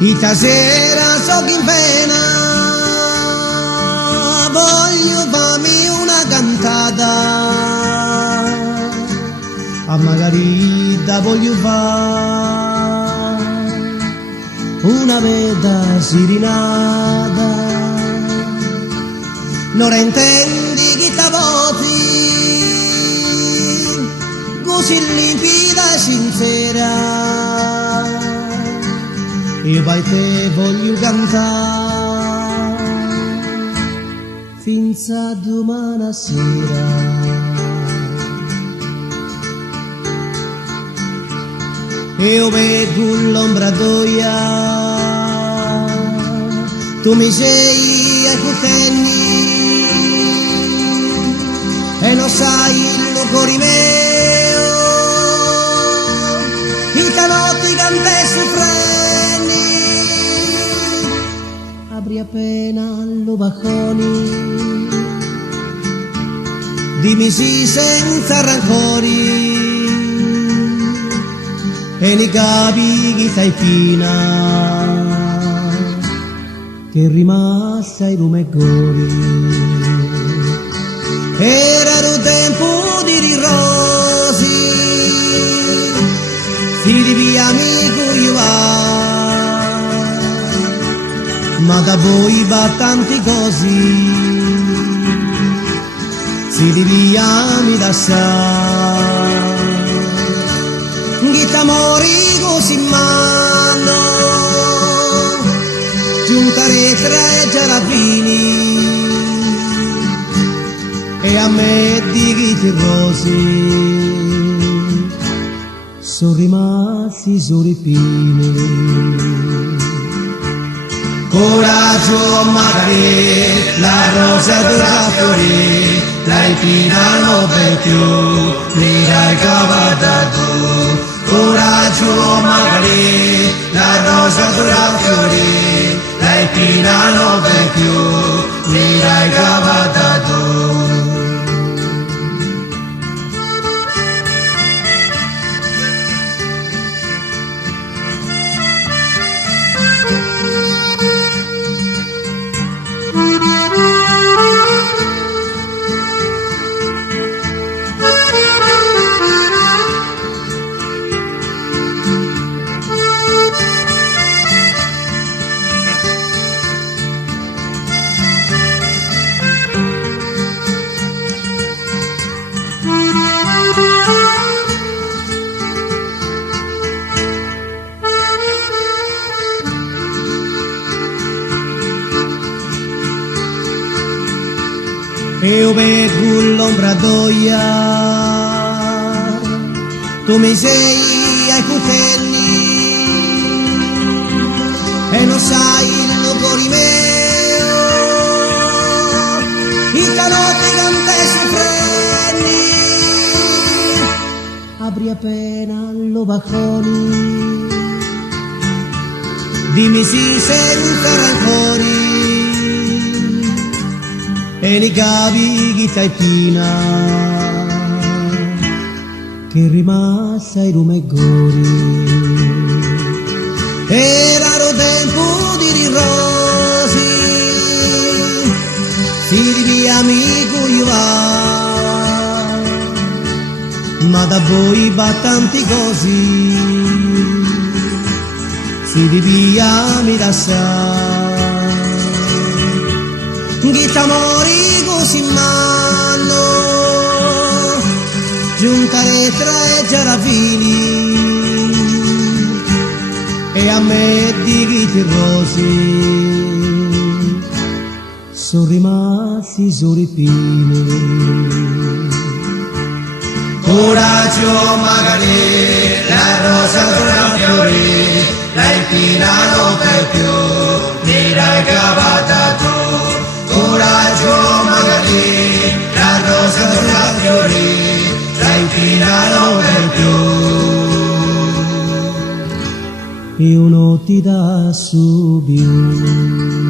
Stasera so che in pena, voglio farmi una cantata, a Margherita voglio fare una veda sirinata, non intendi chi ta voti, così limpida e sincera. Io vai te voglio cantare finza domani sera. Io vedo l'ombra d'oia, tu mi sei ai cutenni e non sai il cuore mio, i canotti cante su freni, apri appena lo bacconi, dimmi sì senza rancori, e li capi chi stai fina, che rimasta ai rumegori. Era un tempo di rosi, si di amico io va, ma da voi va tanti cosi, si di mi da sa. Chi t'amori così mano, giuntare tre giarafini, e a me di chi ti rosi, sono rimasti sorripini. Coraggio magari, la rosa dovrà fiorire, la spina non per più, mi dai cavata tu. Coraggio magari, la rosa dovrà fiorire, la spina non per più, mi dai cavata tu. Io vedo l'ombra d'oia, tu mi sei ai cutelli e non sai il cuore mio, i canotti cante su freni, apri appena lo bacconi, dimmi sì senza rancori, e li capi chi stai fina, che rimasta ai rumegori. Era lo tempo di rosi, si di amico io va, ma da voi va tanti cosi, si di via mi da sa. Chi t'amori così mano, giuntare tre giarafini, e a me di chi ti rosi, sono rimasti sorripini. Coraggio magari, la rosa dovrà fiorire, la spina non per più, mi dai cavata tu. Coraggio magari, la rosa dovrà fiorire, la spina non per più, io non ti da su più.